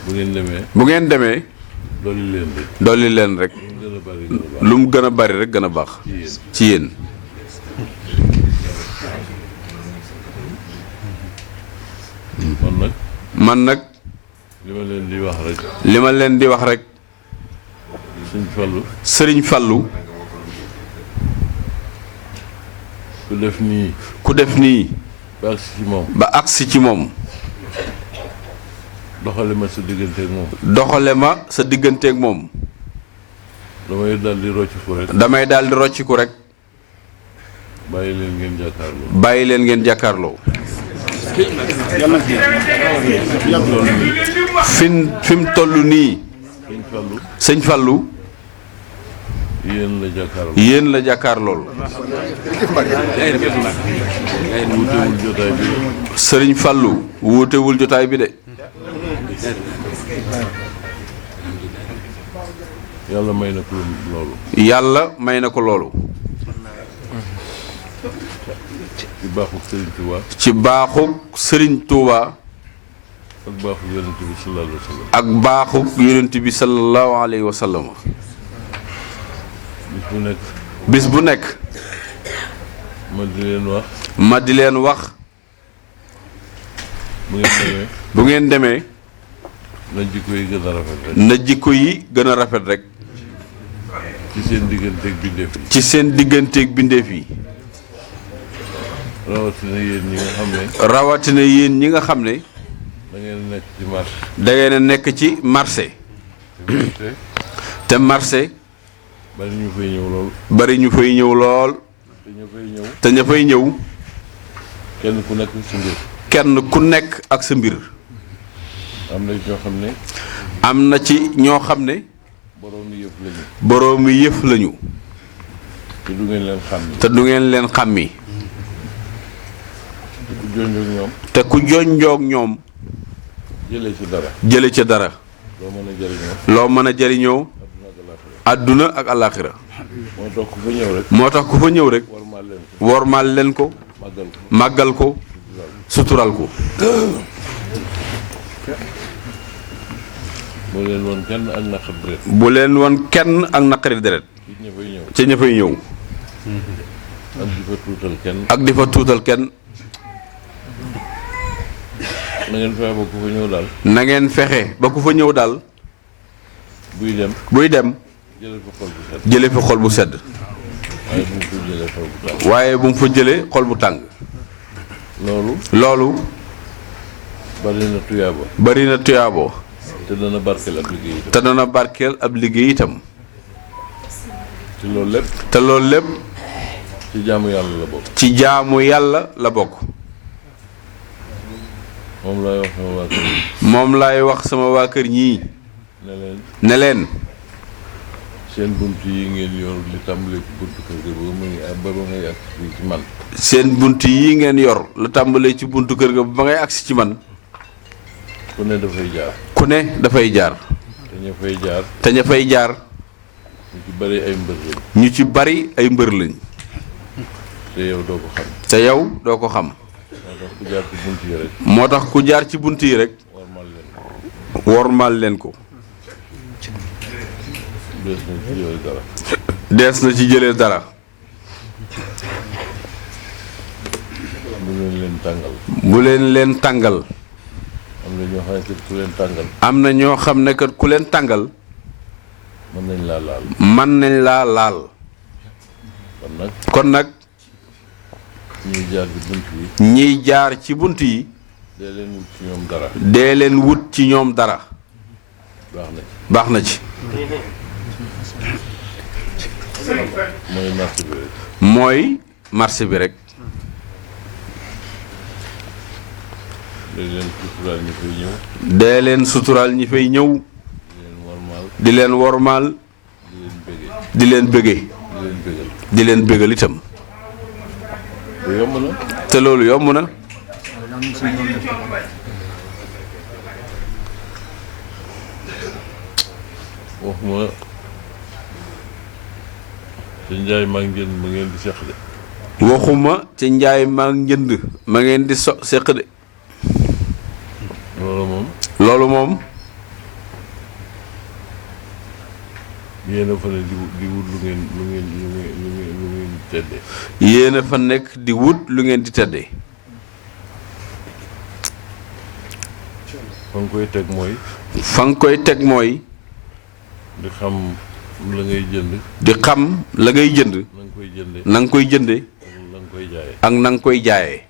bu ngeen demee. bu ngeen demee. dolli leen rek. dolli leen rek. lu mu gën a bari rek gën a baax. ci yéen. man nag. li ma leen di wax rek. li ma leen di wax rek. Sëriñ Fallu. Sëriñ Fallu. ku def nii. ku def nii. ba agsi ci moom. ba agsi ci moom. doxale ma sa digganteeg moom. doxale ma sa digganteeg moom. damay daal di rocciku rek. damay daal di rocciku rek. bàyyi leen ngeen jàkkaarloo. bàyyi leen ngeen jàkkaarloo. fi mu toll nii. Sëñ Fallu. Sëñ Fallu. yéen la jàkkaarloo. yéen la jàkkaarlool. wuutewul jotaay bi. Sëriñ Fallu wuutewul jotaay bi de. yàlla may na ko loolu. yàlla may na ko loolu. ci baaxu Sëriñ Tuuba. ci baaxu Sëriñ Tuuba. ak baaxu yonent bi sallallahu alayhi wa sallam. ak baaxu yonent bi sallallahu alayhi wa sallam. bis bu nekk. bis bu nekk. ma di leen wax. ma di leen wax. bu ngeen demee. bu ngeen demee. na jikko yi gën a rafet rek. na jikko yi gën a rafet rek. ci seen digganteeg bindeef yi. ci seen digganteeg bindeef yi. rawatina yéen ñi nga xam ne. rawatina yéen ñi nga xam ne. da ngeen nekk ci marché. da ngeen a nekk ci marché. te marché. bari ñu fay ñëw lool. bari ñu fay ñëw lool. te ña fay ñëw. te ña fay ñëw. kenn ku nekk sa mbir. kenn ku nekk ak sa mbir. am na ñoo xam ne. am na ci ñoo xam ne. boroomi yëf lañu. boroomi yëf lañu. te du ngeen leen xàmmi. te du ngeen leen xàmmi. te ku jonjoog ñoom. te ku jonjoog ñoom. jëlee ci dara. jëlee ca dara. loo mën a jëriñoo. loo mën a jëriñoo. àdduna ak àllaaxira. moo tax ku fa ñëw rek. moo tax ku fa ñëw rek. wormaal leen ko. màggal ko. sutural ko. bu leen woon kenn ak naqari deret. bu leen woon kenn ak naqari deret. ca ña fay ñëw. ak di fa tuutal kenn. ak di fa tuutal kenn. na ngeen fexe ba ku fa ñëw daal. na ngeen fexe ba ku fa ñëw daal. buy dem. buy dem. jëlee fa xol bu sedd. jëlee fa xol bu sedd. waaye bu mu fa jëlee xol bu tàng. waaye bu mu fa jëlee xol bu tàng. loolu. bari na tuyaabo. bari na tuyaabo. te dana barkeel ab liggéey itam. te dana barkeel ab liggéey itam. te loolu lépp. te loolu lépp. ci jaamu yàlla la bokk. ci jaamu yàlla la bokk. moom laay wax sama waa kër. moom laay wax sama waa kër ñii. ne leen. ne leen. seen bunt yi ngeen yor li tàmbalee ci buntu kër ga ba ba ngay agsi fii ci man. seen bunt yi ngeen yor la tàmbalee ci buntu kër ga ba ngay agsi ci man. ku ne dafay jaar. ku ne dafay jaar. te ña fay jaar. te ña fay jaar. ñu ci bari ay mbër lañ. ñu ci bari ay mbër lañ. te yow doo ko xam. te yow doo ko xam. moo tax ku jaar ci bunt yi rek. moo tax ku jaar ci bunt yi rek. wormaal leen ko. dees na ci jëlee dara. dees na ci jëlee dara. bu leen leen tàngal. bu leen leen tàngal. am na ñoo xam ne kat ku leen tàngal. am na ñoo xam ne kat ku leen tàngal. mën nañ laa laal. mën nañ laa laal. kon nag. ñiy jaar ci bunt yi. ñiy jaar ci bunt yi. dee leen wut ci ñoom dara. dee leen wut ci ñoom dara. baax na ci. baax na ci. mooy marché bi rek. mooy marché bi rek. dee leen suturaal ñi fay ñëw. dee leen suturaal ñi fay ñëw. di leen wormaal. di leen bëggee. di leen bëggal itam. te yomb na. te loolu yomb na. waxuma ca njaay maa ngi jënd ma ngeen di seq de. waxuma ca njaay maa ngi jënd ma ngeen di seq de. loolu moom. loolu moom. yéen a fa ne di wut lu ngeen di teddee. yéen a fa nekk di wut lu ngeen di teddee. fa nga koy teg mooy. fa nga koy teg mooy. di xam la ngay jënd. di xam la ngay jënd. na nga koy jëndee. na nga koy jëndee. na nga koy jaayee. ak na nga koy jaayee.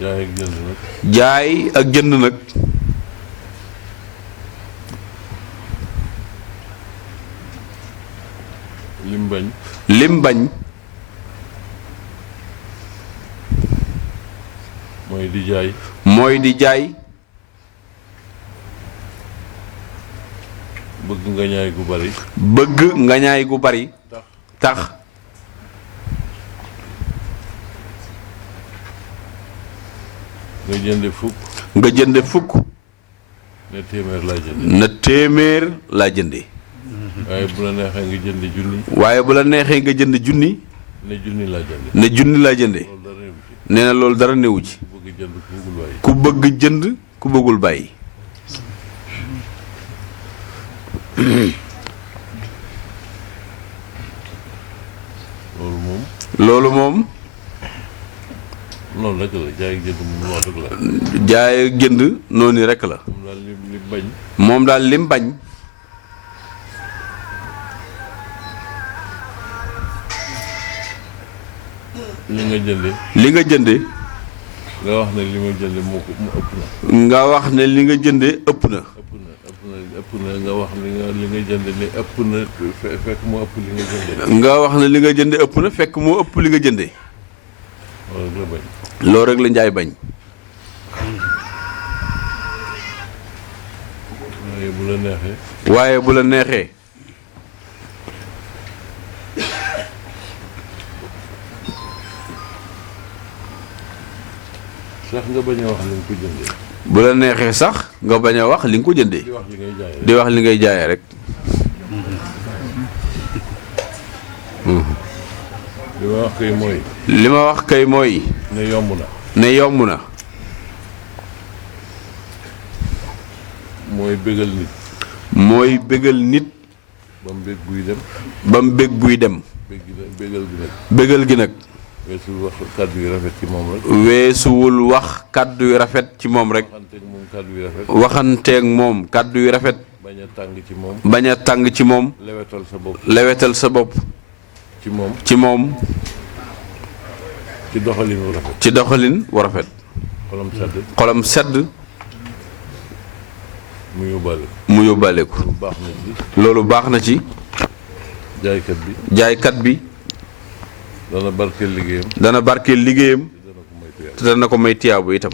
jaay ak jënd nag. jaay ak jënd nag. lim bañ. lim bañ. mooy di jaay. mooy di jaay. bëgg nga ñaay gu bari. bëgg nga ñaay gu bari. tax. nga jënde fukk. nga jënde fukk. ne téeméer laa jënde. na téeméer laa jënde. waaye bu la neexee nga jënd junni. waaye bu la neexee nga jënd junni. ne junni laa jënde. ne junni laa jënde. nee na loolu dara newu ci. ku bëgg jënd ku bëggul bàyyi. ku bëgg jënd ku bëggul bàyyi. loolu moom. loolu moom. noonu rek la jaay ak jënd moom wax dëgg la. jaay ak jënd noonu rek la. moom daal li bañ. moom daal lim bañ. li nga jënde. li nga jënde. nga wax ne li ma jënde moo ko mu ëpp na. nga wax ne li nga jënde ëpp na. ëpp na nga wax li nga jënde ne ëpp na fekk moo ëpp li nga jënde. nga wax ne li nga jënde ëpp na fekk moo ëpp li nga jënde. loolu rek la bañ. loolu rek la njaay bañ. waaye bu la neexee. waaye bu la neexee. sax nga bañ a wax li nga ko jëndee. bu la neexee sax nga bañ a wax li nga ko jëndee. di wax li ngay jaayee. di wax li ngay jaayee rek. li ma wax kay mooy. li ma wax kay mooy. ne yomb na. ne yomb na. mooy bégal nit. mooy bégal nit. ba mu bég buy dem. ba mu bég buy dem. bégal gi nag. bégal gi nag. weesuwul wax kàddu yu rafet ci moom rek. weesuwul wax kàddu yu rafet ci moom rek. waxanteeg moom kàddu yu rafet. waxanteeg moom kàddu yu rafet. bañ a tàng ci moom. bañ a tàng ci moom. lewetal sa bopp. lewetal sa bopp. ci moom. ci moom. ci doxalin wu rafet. ci doxalin wu rafet. xolam sedd. xolam sedd. mu yóbbaale. mu yóbbaale ko. loolu baax na ci. loolu baax na ci. jaaykat bi. jaaykat bi. dana barkeel liggéeyam. dana barkeel liggéeyam. te dana ko may tiyaabu itam.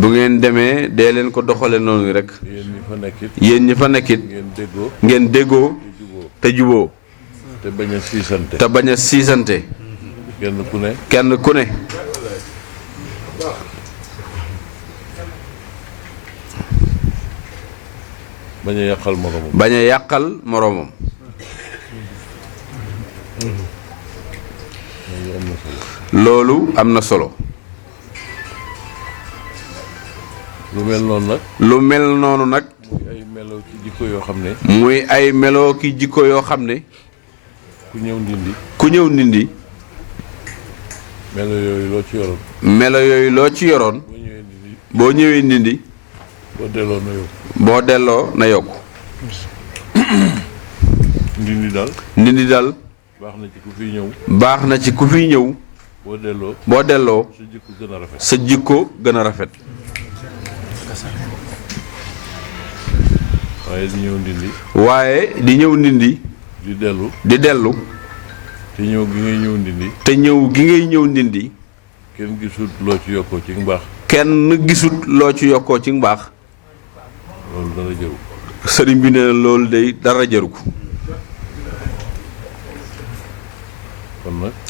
bu ngeen demee dee leen ko doxale noonu rek. yéen ñi fa nekkit. yéen ñi fa nekkit. ngeen déggoo. te juboo. te bañ a siisante. te bañ a siisante. kenn ku ne. kenn ku ne. bañ a yàqal moromam. bañ a yàqal moromam. loolu am na solo. lu mel noonu nag. lu mel noonu nag. muy ay melo ci jikko yoo xam ne. muy ay meloo ki jikko yoo xam ne. ku ñëw ndindi. ku ñëw ndindi. melo yooyu loo ci yoroon. melo yooyu loo ci yoroon. boo ñëwee ndindi. boo delloo na yokku. boo delloo na yokku. ndindi daal. ndindi daal. baax na ci ku fiy ñëw. baax na ci ku fiy ñëw. boo delloo. boo delloo. sa jikko gën a rafet. sa jikko gën a rafet. waaye di ñëw ndindi. waaye di ñëw ndindi. di dellu. di dellu. te ñëw gi ngay ñëw ndindi. te ñëw gi ngay ñëw ndindi. kenn gisut loo ci yokkoo ci mbaax. kenn gisut loo ci yokkoo ci mbaax. loolu dara jëru. sëriñ bi nee na loolu day dara jëru ko.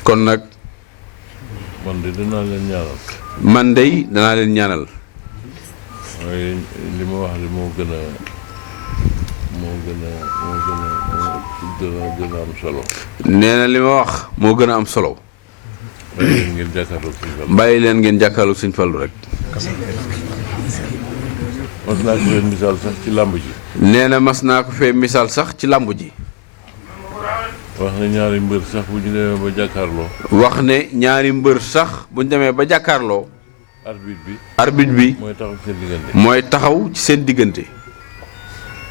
kon nag. man de danaa leen ñaanal. man de danaa leen ñaanal. waaye li ma wax de moo gën a am solo. nee na li ma wax moo gën a am solo. bàyyi leen ngeen jàkkaarloog Sëñ Fallu. bàyyi leen ngeen jàkkaarloog Sëñ Fallu rek. mas naa ko fee misaal sax ci làmb ji. nee na mas naa ko fee misaal sax ci làmb ji. wax ne ñaari mbër sax bu ñu demee ba jàkkaarloo. wax ne ñaari mbër sax bu ñu demee ba jàkkaarloo. arbitre bi. mooy taxaw ci seen diggante. mooy taxaw ci seen diggante.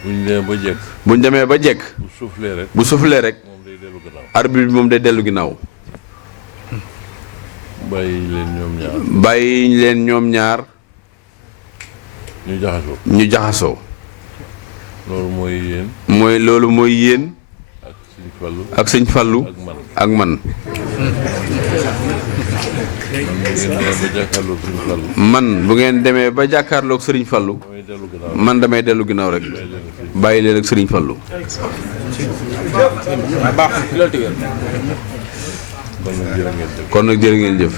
bu ñu demee ba jekk. bu ñu demee ba jekk. bu soufflé rek. bu soufflé rek. moom day dellu gannaaw. arbitre bi moom day dellu ginnaaw. bàyyi leen ñoom ñaar. bàyyi leen ñoom ñaar. ñu jaxasoo. ñu jaxasoo. loolu mooy yéen. loolu mooy yéen. ak Sëñ Fallu. ak man. man bu ngeen demee ba jàkkaarloog Sëriñ Fallu. man damay dellu ginnaaw rek. bàyyi leen ak Sëriñ Fallu. kon nag jërë ngeen jëf.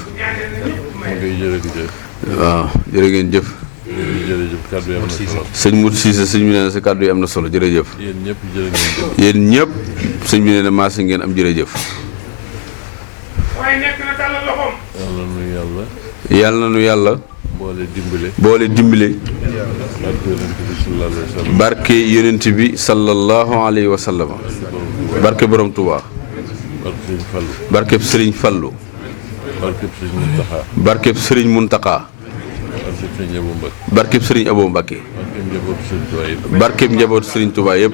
waaw jërë ngeen jëf. jërëjëf kàddu yi am na solo. sëñ Mout Cissé sëñ bi nee na sa kàddu yi am na solo jërëjëf. yéen ñëpp jërë ngeen jëf. yéen ñëpp sëñ bi nee na maase ngeen am jërëjëf. waaye nekk na tàllal loxoom. yàlla nu yàlla. yàlla nu yàlla. boole dimbale. boole dimbale. barke yonent bi sallallahu alayhi wa sallam. barke yonent bi sallallahu alayhi wa sallam. barke borom Touba. barke Sëriñ Fallu. barke Sëriñ Fallu. barke Sëriñ Muntaxa. barke Sëriñ Abo Mbakke. barkeeb njabootu Sëriñ Touba yëpp.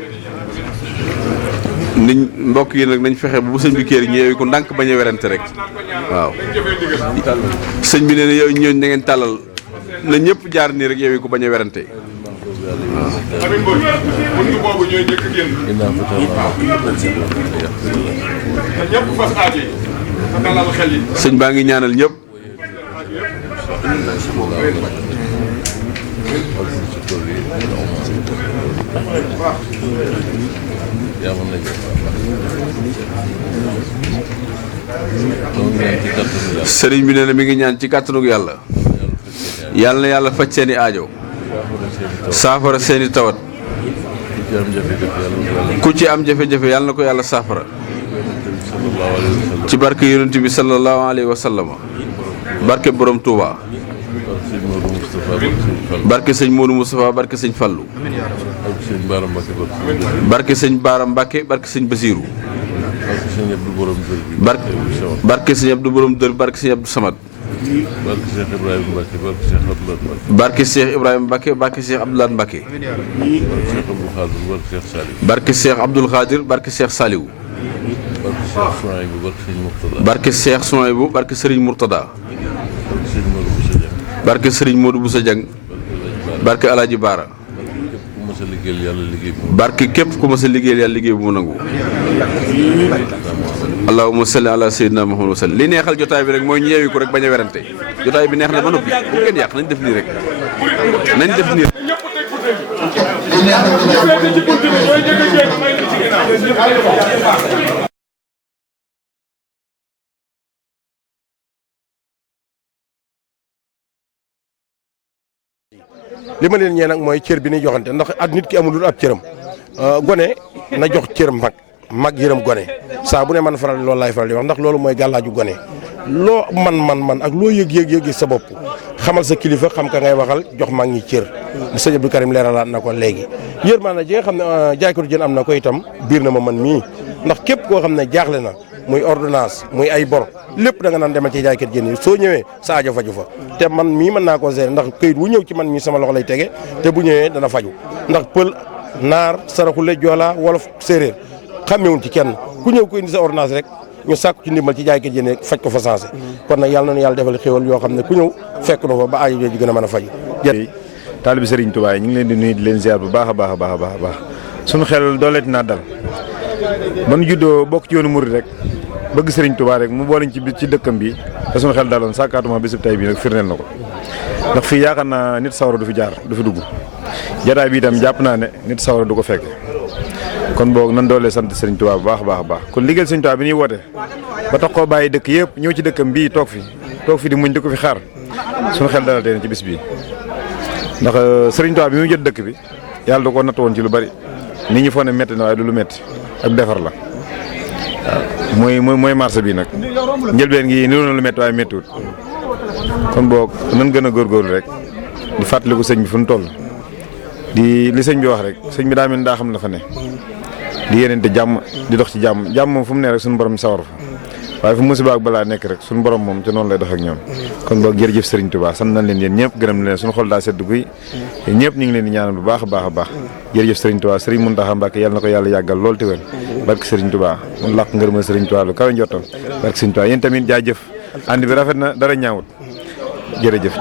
niñ mbokk yi nag nañ fexe bu sëñ bi kër ñu yeewi ko ndànk bañ a werante rek waaw. sëñ bi nee na yow ñooñu da ngeen tàllal na ñëpp jaar nii rek yeewi ko bañ a werante waaw. buntu boobu ñooy njëkk a génn. ñëpp fas aaji te dalal xel yi. sëñ baa ngi ñaanal ñëpp. yaa mën na sëriñ bi nee na mi ngi ñaan ci kàttanug yàlla. yàlla na yàlla faj seeni aajo. saafara seeni tawat. ku ci am jafe-jafe yàlla na ko yàlla saafara. ci barke yonent bi sallallahu alayhi wa sallam. barke borom Touba. barke sëñ Modou Moustapha barke sëñ Fallou. barke sëñ Baara Mbacke barke sëñ Basirou. barke sëñ Abdou Borom Dër barke sëñ Abdou Samad. barke Cheikh Ibrahima Mbacke barke Cheikh Abdoulaye Mbacke. barke Cheikh Abdoul Khadir barke Cheikh Saliou. barke Cheikh Souhaïbou barke Serigne Mourtada. barke Serigne Modou Boussa Dieng barke Alaaji Baara. barke képp ku ma sa liggéeyal yàlla liggéey bu mu nangu. allahumma salli ala sayyidina Muhammad wa sallam. li neexal jotaay bi rek mooy ñu yeewi ko rek bañ a werante jotaay bi neex na ba noppi bu kenn yàq nañ def nii rek nañ def nii. li ma leen ñee nag mooy cër bi ñuy joxante ndax ak nit ki amul lu ab cëram gone na jox cëram mag yërëm gone saa bu ne man faral loolu laay faral di wax ndax loolu mooy gàllaaju gone loo man ak loo yëg sa bopp xamal sa kilifa xam ka ngay waxal jox mag ñi cër sëñ Abdou Karim leeralaat na ko léegi yërmaande ji nga xam ne jaaykatu jën am na ko itam biir na ma man mii ndax képp koo xam ne jaaxle na muy ordonnance muy ay bor lépp da nga naan demal ci jaaykat jën yi soo ñëwee sa aajo faju fa te man mii mën naa ko gérer ndax këyit wu ñëw ci man mii sama loxo lay tege te bu ñëwee dana faju ndax pël naar saraxule joola wolof séeréer xamewuñ ci kenn ku ñëw ko indi sa ordonnance rek ñu sàkku ci ndimbal ci jaaykat jën yi faj ko fa sensé kon nag yàlla na yàlla defal xéwal yoo xam ne ku ñëw fekk na fa ba aajo jooju gën a mën a faju taalibi Serigne Touba yi ñu ngi leen di nuyu di leen ziar bu baax a baax suñu xel dooleeti naa dal ba nu juddoo bokk ci yoonu murid rek bëgg Serigne Touba rek mu boole ci dëkkam bi te suñu xel daloon sàkkaatuma bisub tay bi nag firndeel na ko ndax fii yaakaar naa nit sawara du fi jaar du fi dugg jataay bi itam jàpp naa ne nit sawara du ko fekke kon boog nan doolee sant Serigne Touba bu baax a baax kon liggéeyal Serigne Touba bi ñuy woote ba tax koo bàyyi dëkk yëpp ñëw ci dëkkam bii toog fi di muñ di ko fi xaar suñu xel dalal tey ci bis bii ndax Serigne Touba bi muy jot dëkk bi yàlla da ko natt woon ci lu bari nit ñi foo ne métti na waaye du lu métti ak defar la waaw mooy marché bi nag njëlbeen gi niru na lu métti waaye méttiwut kon boog nan gën a góorgóorlu rek di fàttaliku sëñ bi fu nu toll di li sëñ bi wax rek sëñ bi daa mel daa xam la fa ne di yéeneente jàmm di dox ci jàmm moom fu mu ne rek suñu borom sawar fa waaye fu musiba ak balaa nekk rek suñu borom moom te noonu lay dox ak ñoom kon boog jërëjëf Serigne Touba sant nañ leen yéen ñëpp gërëm leen suñu xol daa sedd guy ñëpp ñu ngi leen di ñaanal bu baax a baax jërëjëf Serigne Touba Serigne Mountakha Mbacké yàlla na ko yàlla yàggal lool te wér barke Serigne Touba mun làq ngërëmal Serigne Touba lu kawe njottam barke Serigne Touba yéen tamit jaajëf ànd bi rafet na dara ñaawut jërëjëf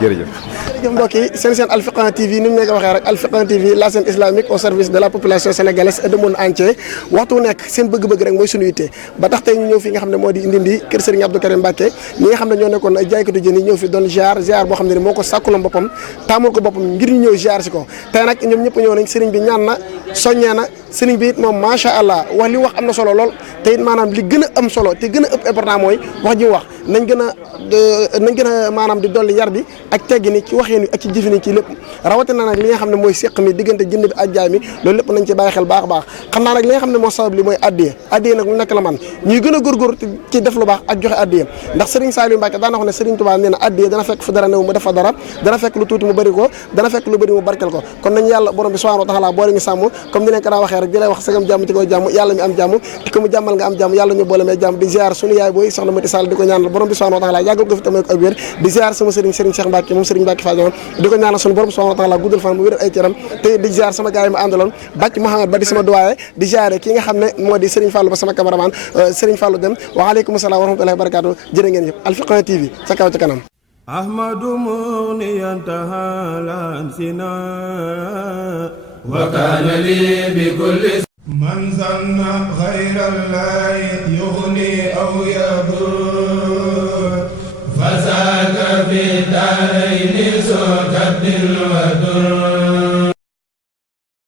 mbokk yi seen Al Fiqh TV ni mu nekk waxee rek Al Fiqh TV la chaîne islamique au service de la population sénégalaise et du monde entier waxtu nekk seen bëgg-bëgg rek mooy suñu yitte ba tax tey ñu ñëw fi nga xam ne moo di Ndindi kër Serigne Abdou Karim Mbacké ñi nga xam ne ñoo nekkoon ay jaaykatu jën yi ñëw fi doon ziar boo xam ne moo ko sàkkuloon boppam taamul ko boppam ngir ñu ñëw ziar si ko tey nag ñoom ñëpp ñëw nañ Serigne bi ñaan na soññee na Serigne bi it moom macha allah wax li wax am na solo lool te it maanaam li gën a am solo te gën a ëpp important mooy wax ji wax nañ gën a maanaam di dolli yar bi ak teggi ni ci waxee ni ak ci jëfi ni ci lépp rawatina nag li nga xam ne mooy séq mi diggante jënd bi ak jaay mi loolu lépp nañ ci bàyyi xel baax a baax xam naa nag li nga xam ne moo sabab li mooy addiye nag lu nekk la man ñuy gën a góorgóor ci def lu baax ak joxe addiye ndax Serigne Saliou Mbacké daana wax ne Serigne Touba nee na addiye dana fekk fu dara néew mu def fa dara dana fekk lu tuuti mu bëri ko dana fekk lu bëri mu barkel ko kon nañu yàlla borom bi subhanahu wa ta'ala boole ñu sàmm comme ni leen ko daa waxee rek di lay wax sagam jàmm ci kaw jàmm yàlla mi am jàmm te ko mu jàmmal nga am jàmm yàlla ñu boole may jàmm di ziar suñu yaay booy soxna Mati Sall di ko ñaanal borom bi subhanahu wa ta'ala yàggal ko fi tamay ko ak wér di ziar sama Serigne Cheikh Mbacké moom Serigne Mbacké Fadione di ko ñaanal suñu borom subhanahu wa ta'ala guddal fan bu wér ay cëram te di ziar sama gaay yi ma àndaloon bàcc Mouhamed ba di sama doyen di ziare ki nga xam ne moo di Serigne Fallou ba sama cameraman Serigne Fallou dem waaleykum salaam wa rahmatullahi wa barakatuh jërë ngeen yëpp Al Fiqh TV ca kaw ca kanam ahmadu muniyan tahalan sina wa kana li bi kulli man zanna ghayra allahi yughni aw